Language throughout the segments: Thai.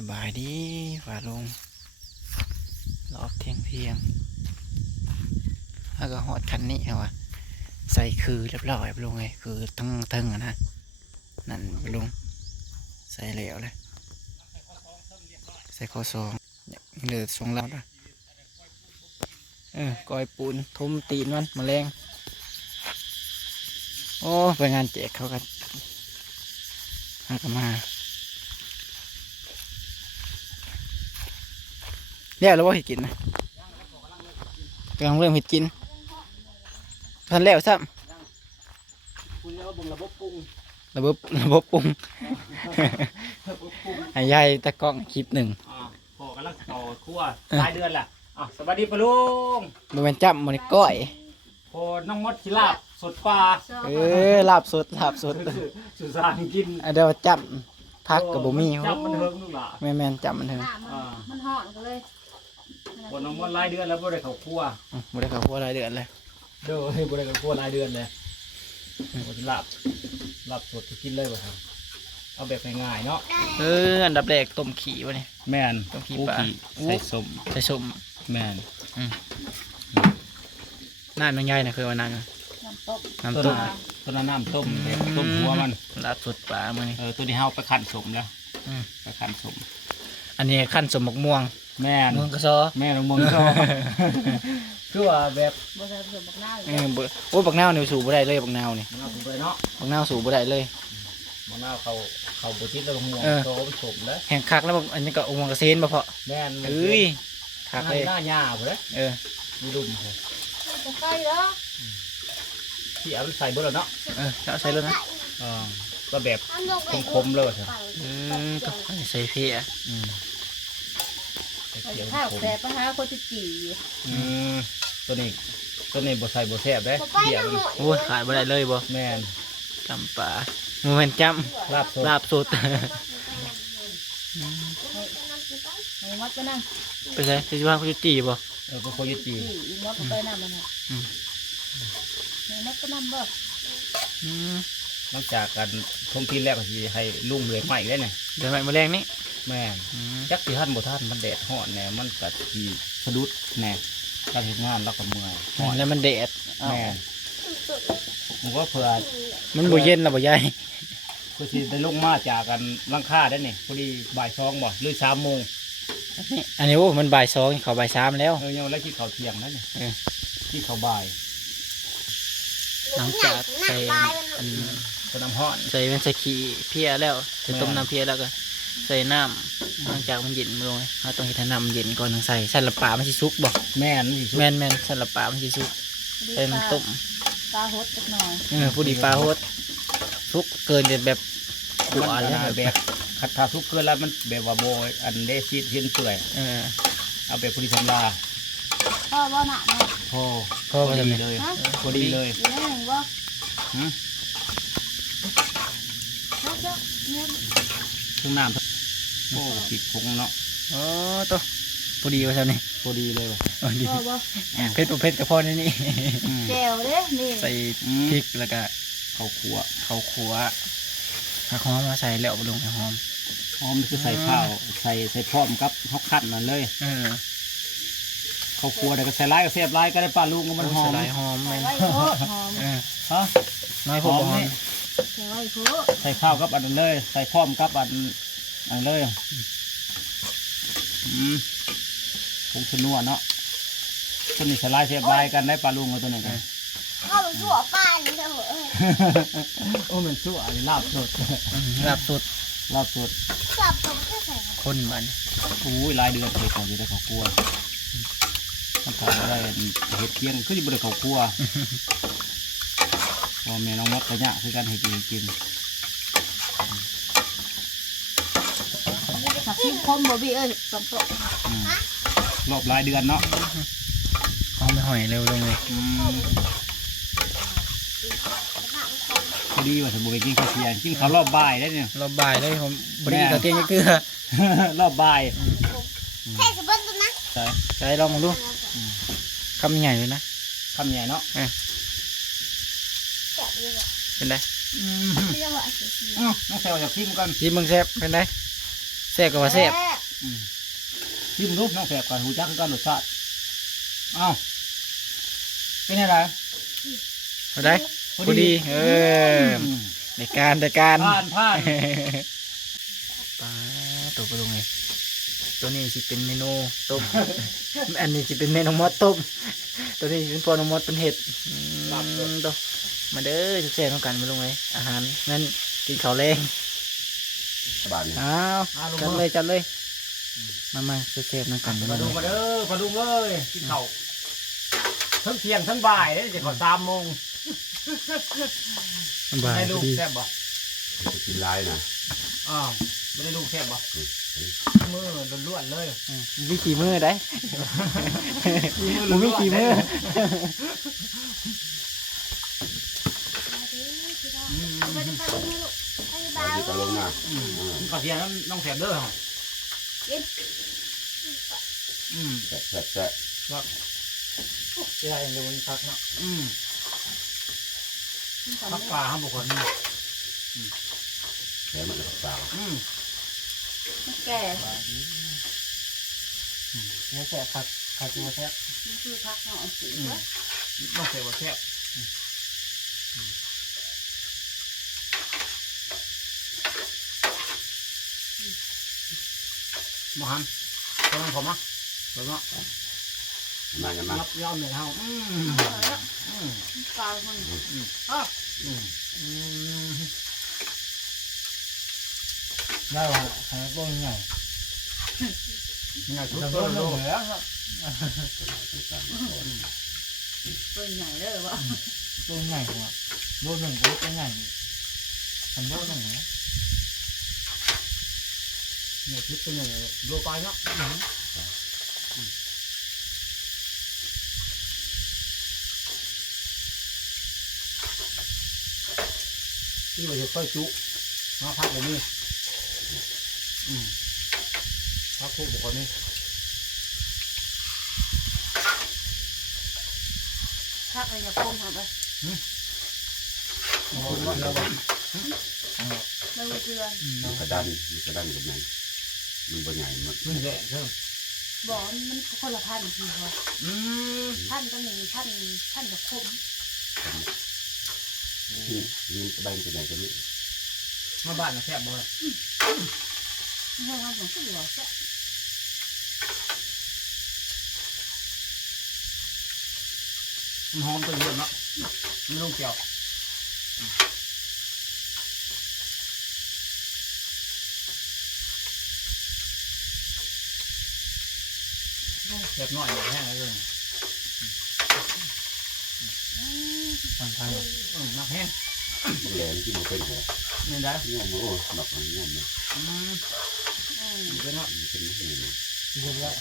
สบายดีฝ่าลงรอบเที่ยงแล้วก็หอดคันนี้เหรอวะใส่คือเรียบร้อยไปลงเลยคือทั้งอะนะนั่นไปลงใส่เหลวเลยใส่ข้อซองเหลือสองลำด้วยกอยปูนทุ่มตีนมันแมลงโอ้ไปงานแจกเขากันหากมาเนี่ยเราว่าเห็ดกินนะกำลังเริ่มเห็ดกินทันแล้วซ้ำ คุณเรียกว่าบ่งระบบปรุง ระบบปรุง ให้ยายตะกล้องคลิปหนึ่ง พอกำลังต่อครัวหลายเดือนแหละสวัสดีปะลุง มันเป็นจับมันก้อย พอน้องมดสิลาบสดปลา ลาบสดสุสานกิน เดี๋ยวจับพักกับบุมี่ จับมันเฮิงลูกหล่ะ แม่นจับมันเถอะ มันห่อนก็เลย พอน้องมดหลายเดือนแล้วบ่ได้เข้าครัว บุได้เขาพูดอะไรเดือนเลย เด้อบ่ได้เข้าครัวหลายเดือนเลยบ่สิลาบสดกินเลยบ่ครับเอาแบบง่ายๆเนาะ อันดับแรกต้มขี้วะนี่ แม่น ต้มขี้ปลา ใส่สม ใส่สม แม่น น้ำมันใหญ่นะคือว่าน้ำ น้ำตก น้ำต้ม ต้นน้ำต้มแบบต้มหัวมัน ลาบสดปลามันนี่ ตัวที่เฮาไปคั่นสมแล้ว อืม ไปคั่นสม อันนี้ขั้นสมมกม่วง แม่น ม่วงกระซอ แม่น้องมงชอบคือว่าแบบ บริษัทผสมบักหน้า โอ้ยบักนาวนี่สูบบ่ได้เลยบักนาวนี่ มะนาวถูกเลยเนาะ บักนาวสูบบ่ได้เลย มะนาวเขาบุติดแล้วลงหัวโตมันสมแล้ว แห้งคักแล้วบักอันนี้ก็องค์กระเซนบ่พอ แม่น เอ้ยคักเลย หน้าหญ้าไปเลย มีดุมเลย จะใกล้แล้ว ที่เอาใส่เบอร์แล้วเนาะ จะเอาใส่เลยนะ ก็แบบคมๆเลยเถอะ ก็ใส่เพีย เขียว ข้าว คม แต่ปัญหาคนจะจี ตัวนี้บ่ใส่บ่แซ่บเด้เขียว โอ้ยขายบ่ได้เลยบ่ แม่น จำปาโมเมนต์จ ลาบสด ำลาบสด ให้มดไปนั่ง ไปใส่ที่ว่าเขาจะจีบ่ เป็นโคโยตี จีมดไปนั่งมันฮะให้มดก็นั่งบ่ หลังจากกันทุ่มทีแรกก็สิให้ลุงเหลือใหม่ได้เนี่ย เดี๋ยวมาแรงนี้ แม่น จักสิท่านบ่ท่านมันแดดฮ้อนแน่มันก็สิสะดุดแน่การเฮ็ดงานแล้วก็เมื่อยฮ้อน แล้วมันแดด แม่ผมก็เผื่อ มันบ่เย็นแล้วบ่ยาย คือสิได้ลงมาจากกันลังค่าได้นี่พอดีบ่าย2บ่หรือ3 โมง อันนี้โอ้มันบ่าย2เขาบ่าย3แล้ว ยังแล้วที่เขาเที่ยงนั่นนี่ เออ ที่เขาบ่าย หลังจากใส่อัน ก็น้ำฮ้อน ใส่เป็นใส่ขี้เพียแล้วใส่ต้มน้ำเพียแล้วก็ใส่น้ำหลังจากมันเย็นลงเราต้องเฮ็ดให้น้ำเย็นก่อนถึงใส่ละปลามันสิสุกบ่ แม่นนี่สุด แม่นใส่ละปลามันสิสุกใส่น้ำต้ม ปลาฮดสักหน่อย ผู้ดีปลาโฮดทุกเกินจะแบบก มั วน นแล้ว แบบคัดทาทุกเกินแล้วมันแบบว่าโบอันเดซีดเส้นเปื่อย เอาแบบพอดีธรรมดา พ่อบ่หนักเนาะ พอ พอ พอ จะ ดี ไหม เลยพอดีเลย อยู่ในหนึ่งบ่ หึ ถ้าจะเนี่ย เครื่องน้ำโอ้ปิดพุงเนาะ อ๋อตัวพอดีว่าใช่ไหม พอดีเลยว่ะ ดี พ่อบ่ เพชรประเภทกับพ่อนี่นี่ แก้วเด้นี่ ใส่พริกแล้วก็ ข้าวคั่ว ข้าวคั่วผักหอมมาใส่แล้วบำรุงให้หอม หอมคือใส่ข้าวใส่พร้อมกับข้าวคั่นนั่นเลยข้าวคั่วแต่ก็ใส่ร้ายก็แซ่บร้ายก็ได้ปลาลูกก็มันหอม ใส่หอม ใส่ แม่น ไว้โพดหอม ฮะ น้อยพวกหอม นี่ ใส่ไว้โพด ใส่ข้าวกับอันนั้นเลย ใส่พร้อมกับอันเลยผงชนัวเนาะตัวนี้ใส่ร้ายแซ่บร้ายกันได้ปลาลูกกับตัวนี้กัน เข้าชั่วป้านนี่เถอะ โอ้มันชั่วอันนี้ลาบสด ลาบสด ลาบสด จับผมก็ใส่ คนมัน อู้ยหลายเดือนเห็ดเขาจะได้เขาวคั่วมันทำอะไรเห็ดเพียงคือจะบริเขาวคั่วพอแม่น้องมดกระยะคือกันเห็ดกิน ขับที่คมบ่บีเอ้ยกับโต รอบหลายเดือนเนาะ เอาไม่ห่อยเร็วลงเลย พอดีว่าสมบูรณ์กินข้าวเที่ยงกินข้าวรอบบ่ายได้เนี่ย เราบ่ายเลยผมบริการเตียงเกลือ รอบบ่าย แค่สะบัดตัวนะ ใช่ ใส่ลองมาดูคำใหญ่เลยนะ คำใหญ่เนาะ แกะเลย เป็นไร ไม่ได้ว่าเสีย น้องแซวอยากชิมกัน ที่มึงแซ่บเป็นไรแซ่บกับว่าแซ่บ แซ่บ ที่มันรูปน้องแสบก่อนหูจักคือการรสชาติอ้าวเป็นอะไร เอาได้พอดีในการผ่าน ปลาตัวปลาลงไงตัวนี้สิเป็นเมนูต้ม อันนี้สิเป็นเมนูมอดต้มตัวนี้สิเป็นพอนมอดเป็นเห็ดตัวมาเด้อแซ่บๆต้องกันมาลงเลยอาหารนั่นกินข้าวแรง บานเนี่ย อ้าวจัดเลยมาแซ่บๆต้องกัน มาดูมาเด้อมาดูเลยกินข้าวทั้งเที่ยงทั้งบ่ายเนี่ยจะขอ3 โมง บ่าย ให้ พ ลู อก ดี แซ่บบ่ จะกินลายนะ อ้าวไม่ได้ลูกแซ่บบ่มือล้วนๆเลย มีกี่มือได้ มีกี่มือ ไปดูไปดูลูกไป บา บ้าน ที่ตะลงนะ ขอเทียนน้องแซ่บเด้อ กิน แซ่บ เวลาอยู่บนพักเนาะ พักปลาห้ามบุคคลนี่ แซ่บมันเปล่า แก่ นี่แซ่บผักตัวแซ่บ มันคือพักหน่อยสิ น้องแซ่บบ่แซ่บมาหันกำลังผมอ่ะเดี๋ยวเนาะ มากันมา รับยอมเลยเฮา ปลาคน ได้ว่าหาต้นใหญ่ งานทุก ต้ ต้น น โล เห ก ลือครับ ตัวใหญ่เลยว่ะ ต้นใหญ่กว่าโลหนึ่งก็ต้นใหญ่ทำโลหนึ่งนะ เนี่ยทุกต้นเนี่ยโลไปเนาะที่ว่าจะค่อยจุมาพักแบบนี้พักพวกบุคคลนี้ พักเลยจะพุ่งเข้าไป โอ้โหแล้วว่า ไม่รู้เรื่อง มันกระดันกับไหนมันบ่ใหญ่มัน มันแย่ใช่ไหม บอกมันคนละพันทีว่ะพันก็มีพันกับคม นี่กระดันกับไหนกันนี่ มาบ้านนะแซ่บบ่อย ให้ทำของผู้หญิงแค่ มันหอมตัวเยอะเนาะไม่ต้องเกี่ยวแซ่บหน่อยแห้งเลย ทำไทย นักแห้ง มันแรงที่มันเป็นหัว นี่ได้ ย่อมโอ้หนักย่อมมัน เป็นเนาะ เป็นหัว เยอะแล้ว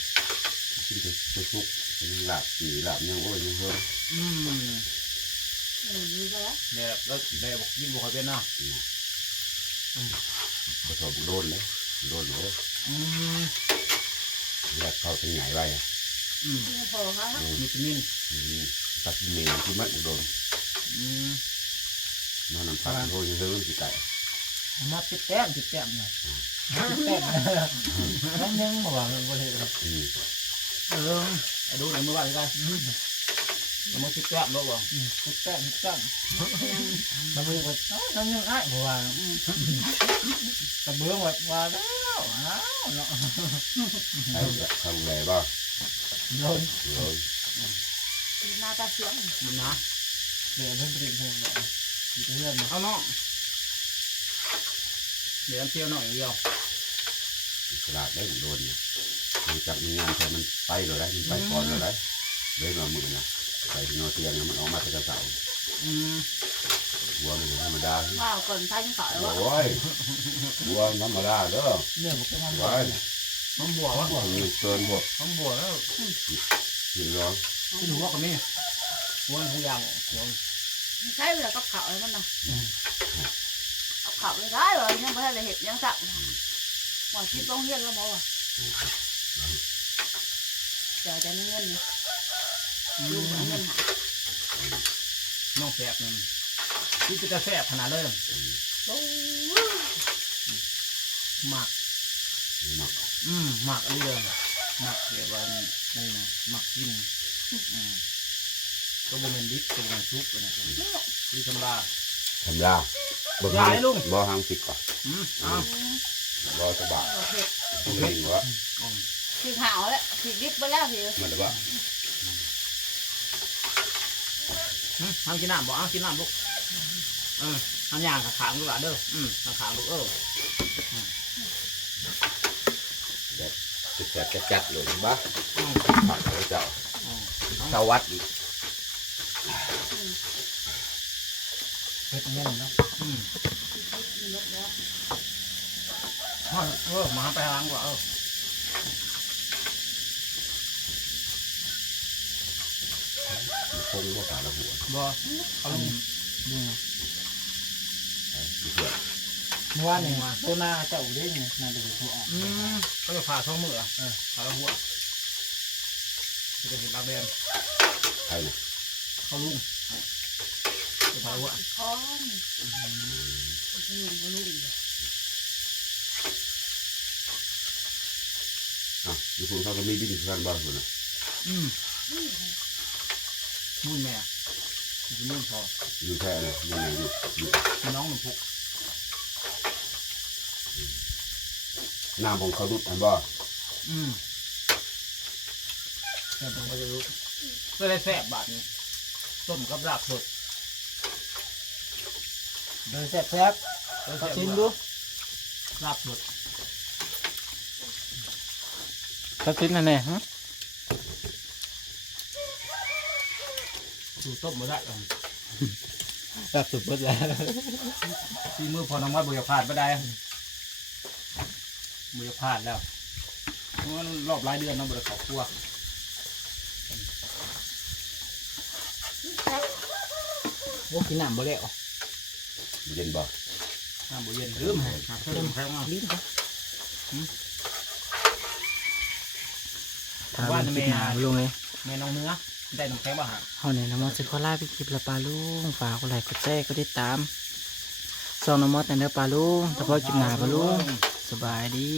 กินจะซุกเป็นหลับสีหลับยังโอ้ยยังเฮ้ย ดูไปแล้ว แบบแล้วแบบบอกยิ่งบอกเขาเป็นเนาะ กระทบโดนเลยเลย อยากเข้าเป็นไงไว้ ไม่พอครับ วิตามิน ตัดเมนที่มันโดนนอนน้ำตาลโอ้ยยังเฮ้ยสิไก่ มาติดแต้มเนี่ยแต้มนั่นยังบอกว่ามันบริสุทธิ์ ดูในมือว่าอะไรมือคิดแก้มรู้บ่ ติดแต้มมันบริสุทธิ์นั่นยังอ้ายบอกว่าตะเบื้องว่าแล้วเนาะ ทำไรบ้าง โดน เลย หน้าตาเสียง มันนะ เดี๋ยวเพิ่งไปติดหัวเลยเรื่อง เอาเนาะเดี๋ยวเที่ยวหน่อยเดียว ตลาดได้โดนเนี่ยมันจับมีงานแต่มันไปเลยได้มันไปก่อนเลยได้เลยมามือนะไปนอนเตียงมันออกมาแต่เสาบัวมันธรรมดา ว้าวก่อนท่านขายว่า โอ้ยบัวธรรมดาเด้อ เรื่องมันก็ทำ ไว้ น้ำบัววะ เกินพวก น้ำบัวแล้ว กินร้อน ที่หนูว่ากับนี่หัวทุกอย่างหัว ใช้เวลากับเขาเลยมันนะกับเขาไม่ได้หรอยังไม่ได้เห็ดยังสั่งว่าคิดต้องเฮียนแล้วบอกว่าเดี๋ยวจะเงินดูเงินหา น้องแสบนึงที่จะแสบขนาดเลยหมัก หมัก หมักอันนี้เลยหมักเดี๋ยววันนี่นะหมักกินก็บ่แม่นดิบก็บ่แม่นซุปนะคือธรรมดา ทำลาบ่ ยายลุง บ่หางสิกก่อน อ้าว บ่สบาย เผ็ด เองวะ คือหาวแล้วคือดิบไปแล้วคือ มันว่า ทำกินน้ำบ่เอากินน้ำลูกทำอย่างขางๆลูกหลานเด้อขางๆลูกจะจัดเลยบ้าผักเลยเจ้า สวัสดีเฮ็ดเงี้ยเนาะมาไปล้างกว่าคงว่าสารหัว บ่เอาลงดู เมื่อวานนี่ตัวหน้าเจ้าเด้งนี่น่าดูหัวออก ก็จะผ่าท้องมือผ่าแล้วหัวจะเห็นลาแบน ใครเนี่ย เขาลุงจะผ่าหัว คอนลุง อยู่คุณเขาก็มีดินทุกท่านบ้านคุณนะ มุ้ยแม่คือมุ้ยพอ อยู่แค่เลยยังไงอยู่ น้องมันพุก น้ำของเขาดุดอันบ่ แต่ผมก็จะรู้ก็ได้แซ่บบาทนี้ต้มกับลาบสด โดยแซ่บๆชิมดู ลาบสด ถ้าชิมนั่นแน่ฮะ สูต้มมาได้ แบบสุดเบิดแล้ว ที่มือพอน้องวัดบุญพลาดไม่ได้บุญพลาดแล้วมันรอบหลายเดือนน้องบุญขอบครัว โอ้กินน้ำบ่แล้ว เย็นบ่ น้ำบุญเย็นลืมหักเพิ่มแพงมาก ลิ้นก็ ว่าจะ แม่ แม่ หาลุงเลย แม่น้องเนื้อได้น้ำแข็งบ้างฮะ เฮาเนี่ยน้ำมอสสิขอลาไปคลิปละปลาลุงฝากกดไลค์กดแชร์กดติดตามส่องน้ำมอสในเด้อปลาลุงแต่พอคลิปหน้าปลาลุงสบายดี